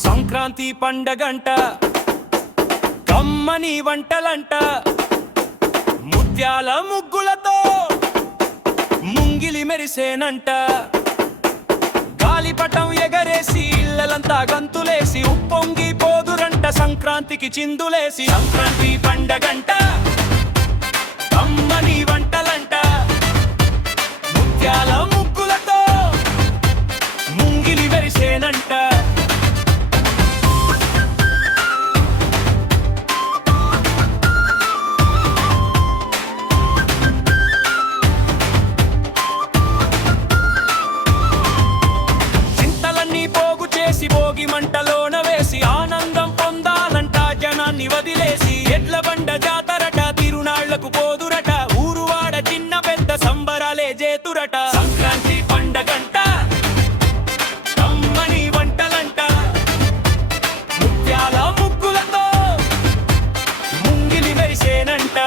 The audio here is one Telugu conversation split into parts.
సంక్రాంతి పండగంట కమ్మని వంటలంట ముత్యాల ముగ్గులతో ముంగిలి మెరిసేనంట గాలిపటం ఎగరేసి ఇళ్ళలంతా గంతులేసి ఉప్పొంగి పోదురంట సంక్రాంతికి చిందులేసి సంక్రాంతి పండగంట కమ్మని వంటలంట ముత్యాల ముగ్గులతో ముంగిలి మెరిసేనంట భోగి మంటలోన వేసి ఆనందం పొందాలంట జనాన్ని వదిలేసి ఎడ్ల బండ జాతరట తిరునాళ్లకు పోదురట ఊరువాడ చిన్న పెద్ద సంబరాలే జేతురట సంక్రాంతి పండగంట కమ్మని వంటలంట ముత్యాల ముగ్గులతో ముంగిలి మెరిసేనంట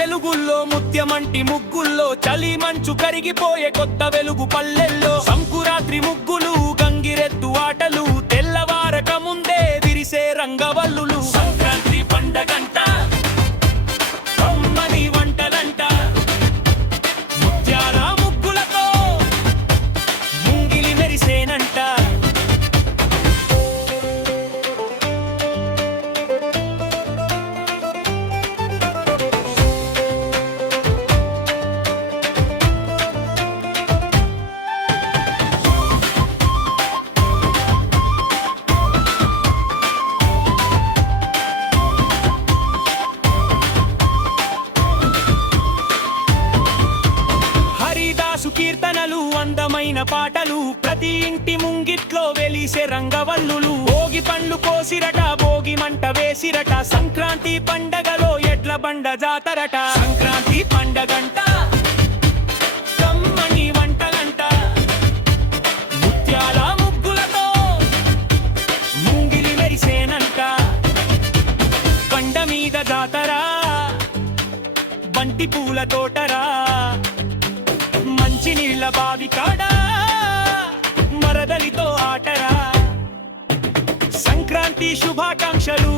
వెలుగుల్లో ముత్యమంటి ముగ్గుల్లో చలి మంచు కరిగిపోయే కొత్త వెలుగు పల్లెల్లో సంకురాత్రి ముగ్గులు గంగిరెద్దు ఆటలు తెల్లవారక ముందే విరిసే రంగవల్లులు సంక్రాంతి పండగంట కమ్మని వంటలంట ముత్యాల ముగ్గులతో ముంగిలి మెరిసేనంట కీర్తనలు అందమైన పాటలు ప్రతి ఇంటి ముంగిట్లో వెలిసే రంగవల్లులు భోగి పండ్లు కోసిరట భోగి మంట వేసిరట సంక్రాంతి పండగలో ఎడ్ల బండ జాతరట సంక్రాంతి పండగంట కమ్మని వంటలంట ముత్యాల ముగ్గులతో ముంగిలి మెరిసేనంట బండ మీద జాతరా బంటి పూల తోటరా మంచి నీళ్ళ బావి కాడా మరదలితో ఆటరా సంక్రాంతి శుభాకాంక్షలు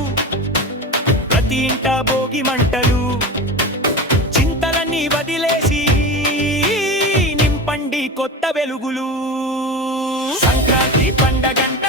ప్రతి ఇంట భోగి మంటలు చింతలన్నీ వదిలేసి నింపండి కొత్త వెలుగులు సంక్రాంతి పండగంట